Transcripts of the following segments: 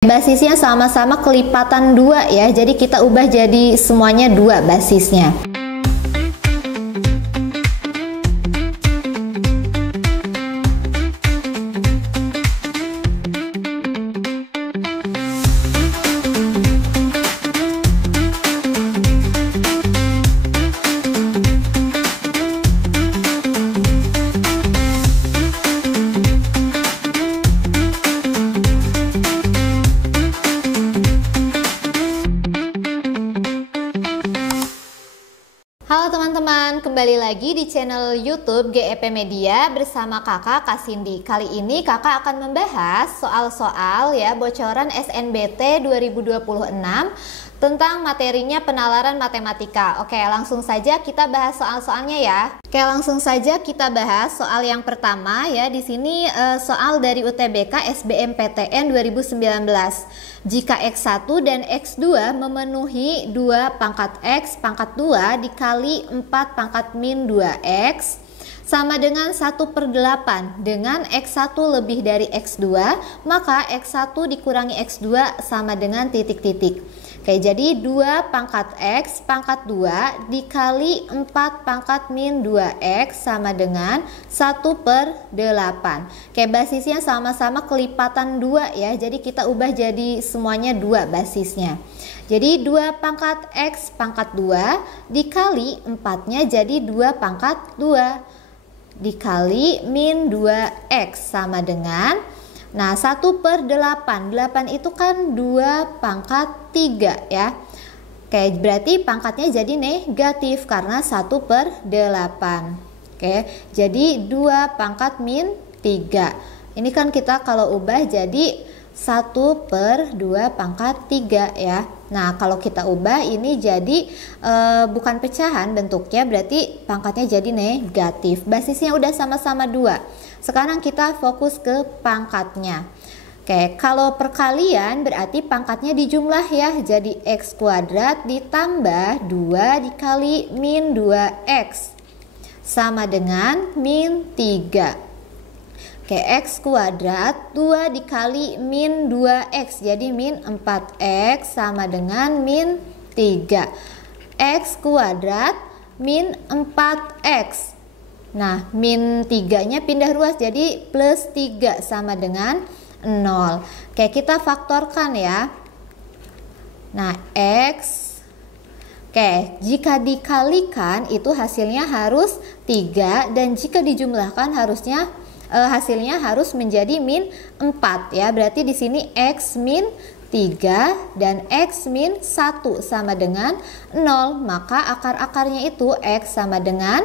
Basisnya sama-sama kelipatan 2 ya, jadi kita ubah jadi semuanya 2 basisnya. Halo teman-teman, kembali lagi di channel YouTube GEP Media bersama kakak Kasindi. Kali ini kakak akan membahas soal-soal ya bocoran SNBT 2026 tentang materinya penalaran matematika. Oke, langsung saja kita bahas soal-soalnya ya. Oke, langsung saja kita bahas soal yang pertama ya. Di sini soal dari UTBK SBMPTN 2019. Jika X1 dan X2 memenuhi 2 pangkat X pangkat 2 dikali 4 pangkat min 2X sama dengan 1/8 dengan X1 lebih dari X2, maka X1 dikurangi X2 sama dengan titik-titik. Oke, jadi 2 pangkat X pangkat 2 dikali 4 pangkat min 2X sama dengan 1/8. Oke, basisnya sama-sama kelipatan 2 ya, jadi kita ubah jadi semuanya 2 basisnya. Jadi 2 pangkat X pangkat 2 dikali 4-nya jadi 2 pangkat 2 dikali min 2X sama dengan, nah 1/8, 8 itu kan 2 pangkat 3 ya. Oke, berarti pangkatnya jadi negatif karena 1/8. Oke, jadi 2 pangkat min 3. Ini kan kita kalau ubah jadi 1/2 pangkat 3 ya. Nah, kalau kita ubah ini jadi bukan pecahan bentuknya, berarti pangkatnya jadi negatif. Basisnya udah sama-sama 2. Sekarang kita fokus ke pangkatnya. Oke, kalau perkalian berarti pangkatnya dijumlah ya. Jadi X kuadrat ditambah 2 dikali min 2X sama dengan min 3. Oke, X kuadrat 2 dikali min 2X jadi min 4X sama dengan min 3. X kuadrat min 4X. Nah, min 3-nya pindah ruas jadi plus 3 sama dengan 0. Oke, kita faktorkan ya. Nah, X. Oke, jika dikalikan itu hasilnya harus 3 dan jika dijumlahkan harusnya hasilnya harus menjadi min 4 ya. Berarti di sini X min 3 dan X min 1 sama dengan 0. Maka akar-akarnya itu X sama dengan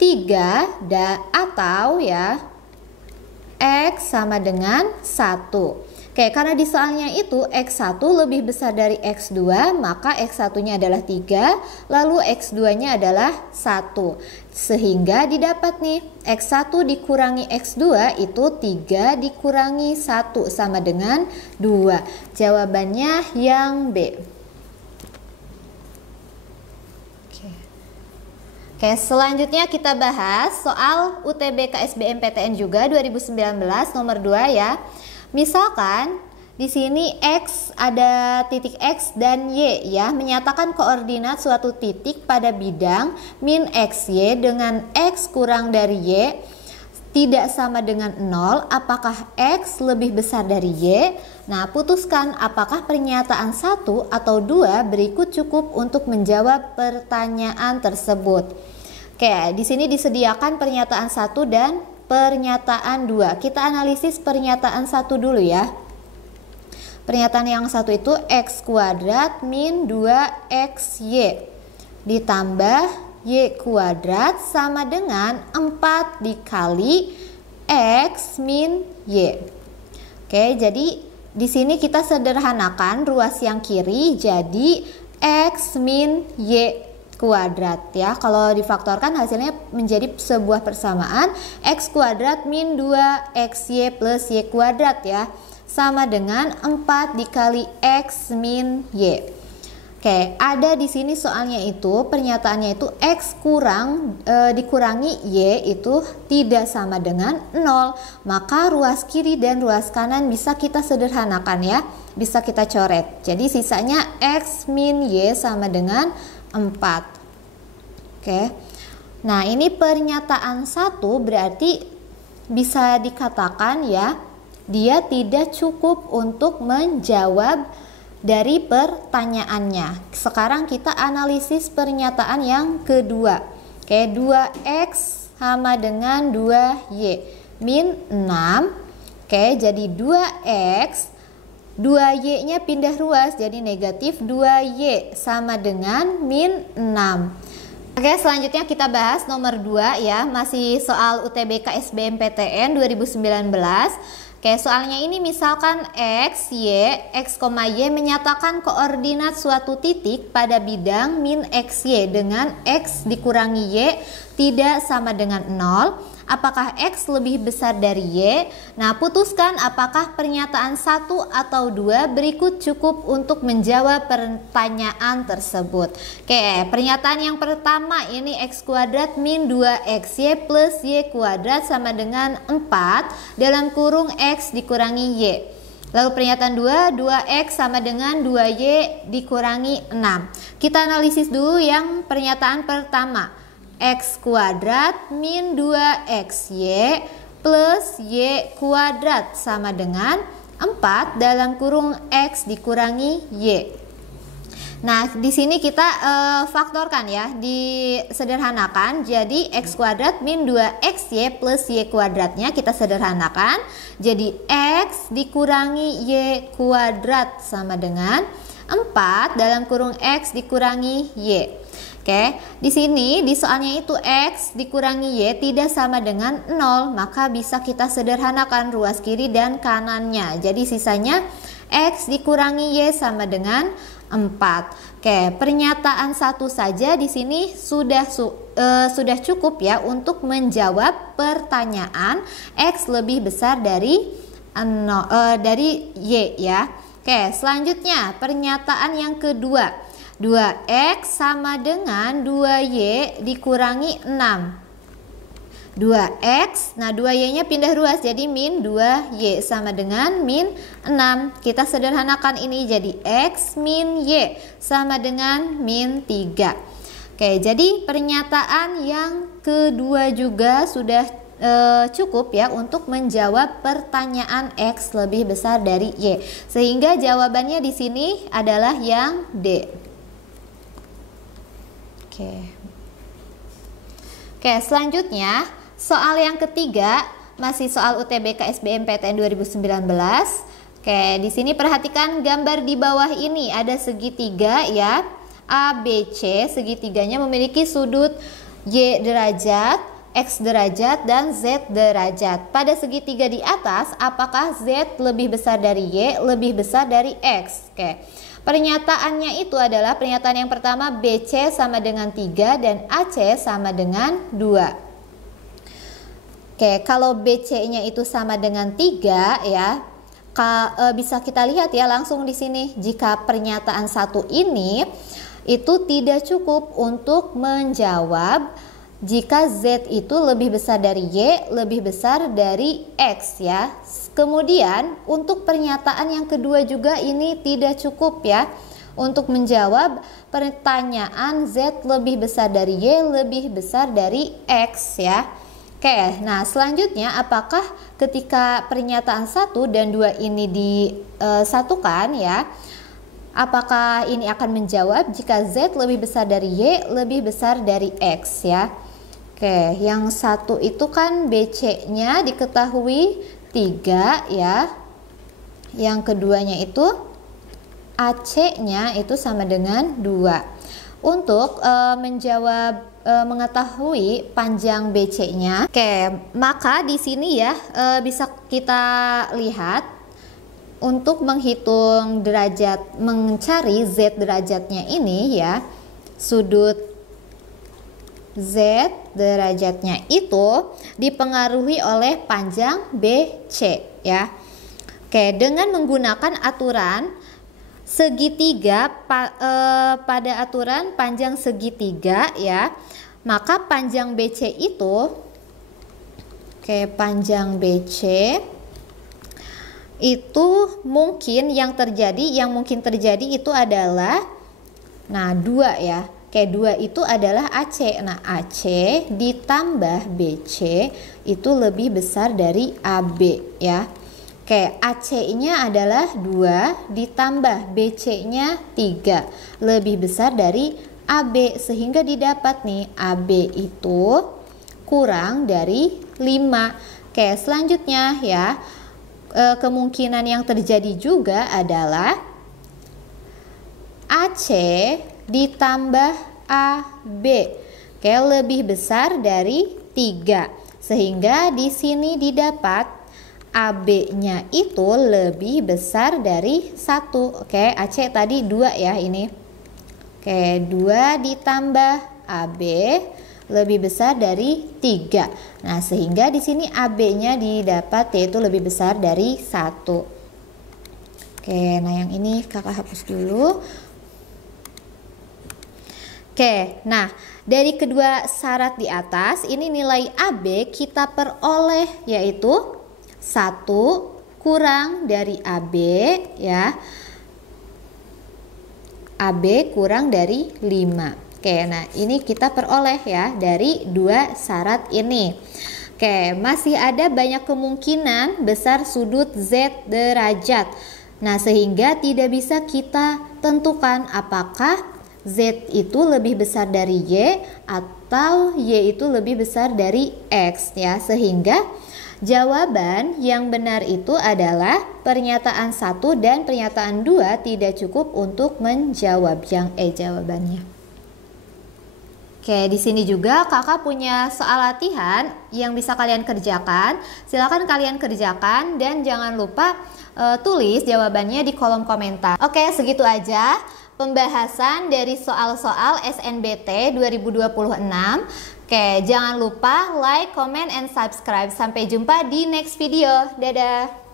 3 atau ya X sama dengan 1. Oke, karena di soalnya itu X1 lebih besar dari X2, maka X1-nya adalah 3, lalu X2-nya adalah 1. Sehingga didapat nih, X1 dikurangi X2 itu 3 dikurangi 1 sama dengan 2. Jawabannya yang B. Oke, selanjutnya kita bahas soal UTBK SBMPTN juga 2019 nomor 2 ya. Misalkan di sini X ada titik X dan Y ya, menyatakan koordinat suatu titik pada bidang min XY dengan X kurang dari Y tidak sama dengan 0, apakah X lebih besar dari Y? Nah, putuskan apakah pernyataan 1 atau 2 berikut cukup untuk menjawab pertanyaan tersebut. Oke, di sini disediakan pernyataan 1 dan pernyataan 2. Kita analisis pernyataan 1 dulu ya. Pernyataan yang 1 itu X kuadrat min 2XY ditambah Y kuadrat sama dengan 4 dikali X min Y. Oke, jadi di sini kita sederhanakan ruas yang kiri jadi X min Y kuadrat ya. Kalau difaktorkan hasilnya menjadi sebuah persamaan X kuadrat min 2XY plus Y kuadrat ya, sama dengan 4 dikali X min Y. Oke, ada di sini soalnya itu pernyataannya itu X dikurangi Y itu tidak sama dengan 0. Maka ruas kiri dan ruas kanan bisa kita sederhanakan ya, bisa kita coret. Jadi sisanya X min Y sama dengan 4. Oke, nah ini pernyataan 1 berarti bisa dikatakan ya, dia tidak cukup untuk menjawab dari pertanyaannya. Sekarang kita analisis pernyataan yang kedua. Oke, 2x sama dengan 2y min 6. Oke, jadi 2x, 2y nya pindah ruas jadi negatif, 2y sama dengan min 6. Oke, selanjutnya kita bahas nomor 2 ya, masih soal UTBK SBMPTN 2019. Oke, soalnya ini misalkan X, Y menyatakan koordinat suatu titik pada bidang min XY dengan X dikurangi Y tidak sama dengan 0. Apakah X lebih besar dari Y? Nah, putuskan apakah pernyataan 1 atau 2 berikut cukup untuk menjawab pertanyaan tersebut. Oke, pernyataan yang pertama ini X kuadrat min 2XY plus Y kuadrat sama dengan 4 dalam kurung X dikurangi Y. Lalu pernyataan 2, 2x sama dengan 2y dikurangi 6. Kita analisis dulu yang pernyataan pertama. X kuadrat min 2xy plus y kuadrat sama dengan 4 dalam kurung x dikurangi y. Nah, di sini kita faktorkan ya, disederhanakan. Jadi x kuadrat min 2xy plus y kuadratnya kita sederhanakan. Jadi x dikurangi y kuadrat sama dengan 4 dalam kurung x dikurangi y. Oke, di sini di soalnya itu X dikurangi Y tidak sama dengan 0, maka bisa kita sederhanakan ruas kiri dan kanannya. Jadi sisanya X dikurangi Y sama dengan 4. Oke, pernyataan 1 saja di sini sudah cukup ya untuk menjawab pertanyaan X lebih besar dari Y ya. Oke, selanjutnya pernyataan yang kedua. 2x sama dengan 2y dikurangi 6. 2x, nah 2y nya pindah ruas jadi min 2y sama dengan min 6. Kita sederhanakan ini jadi x min y sama dengan min 3. Oke, jadi pernyataan yang kedua juga sudah cukup ya untuk menjawab pertanyaan x lebih besar dari y. Sehingga jawabannya di sini adalah yang D. Oke, selanjutnya soal yang ketiga masih soal UTBK SBMPTN 2019. Oke, di sini perhatikan gambar di bawah ini ada segitiga ya, ABC. Segitiganya memiliki sudut Y derajat, X derajat dan Z derajat. Pada segitiga di atas, apakah Z lebih besar dari Y, lebih besar dari X? Oke. Pernyataannya itu adalah pernyataan yang pertama BC sama dengan 3 dan AC sama dengan 2. Oke, kalau BC-nya itu sama dengan 3 ya, bisa kita lihat ya langsung di sini. Jika pernyataan 1 ini itu tidak cukup untuk menjawab jika Z itu lebih besar dari Y, lebih besar dari X ya. Kemudian untuk pernyataan yang kedua juga ini tidak cukup ya untuk menjawab pertanyaan Z lebih besar dari Y, lebih besar dari X ya. Oke, nah selanjutnya apakah ketika pernyataan 1 dan 2 ini disatukan ya, apakah ini akan menjawab jika Z lebih besar dari Y, lebih besar dari X ya. Oke, yang satu itu kan BC-nya diketahui 3 ya. Yang keduanya itu AC-nya itu sama dengan 2. Untuk menjawab mengetahui panjang BC-nya. Oke, maka di sini ya bisa kita lihat untuk menghitung derajat, mencari Z derajatnya ini ya, sudut Z derajatnya itu dipengaruhi oleh panjang BC ya. Oke, dengan menggunakan aturan segitiga pada aturan panjang segitiga ya, maka panjang BC itu panjang BC itu mungkin yang terjadi itu adalah 2 ya. 2 itu adalah AC. Nah, AC ditambah BC itu lebih besar dari AB ya. AC-nya adalah 2 ditambah BC-nya 3, lebih besar dari AB, sehingga didapat nih AB itu kurang dari 5. Selanjutnya ya, kemungkinan yang terjadi juga adalah AC ditambah AB lebih besar dari 3, sehingga di sini didapat AB-nya itu lebih besar dari 1. AC tadi 2 ya ini. 2 ditambah AB lebih besar dari 3. Nah, sehingga di sini AB-nya didapat yaitu lebih besar dari 1. Nah yang ini kakak hapus dulu. Nah dari kedua syarat di atas ini nilai AB kita peroleh yaitu 1 kurang dari AB ya. AB kurang dari 5. Nah ini kita peroleh ya dari dua syarat ini. Masih ada banyak kemungkinan besar sudut Z derajat. Nah, sehingga tidak bisa kita tentukan apakah Z itu lebih besar dari Y atau Y itu lebih besar dari X ya. Sehingga jawaban yang benar itu adalah pernyataan 1 dan pernyataan 2 tidak cukup untuk menjawab yang jawabannya. Di sini juga kakak punya soal latihan yang bisa kalian kerjakan. Silakan kalian kerjakan dan jangan lupa tulis jawabannya di kolom komentar. Segitu aja pembahasan dari soal-soal SNBT 2026. Jangan lupa like, comment, and subscribe. Sampai jumpa di next video. Dadah.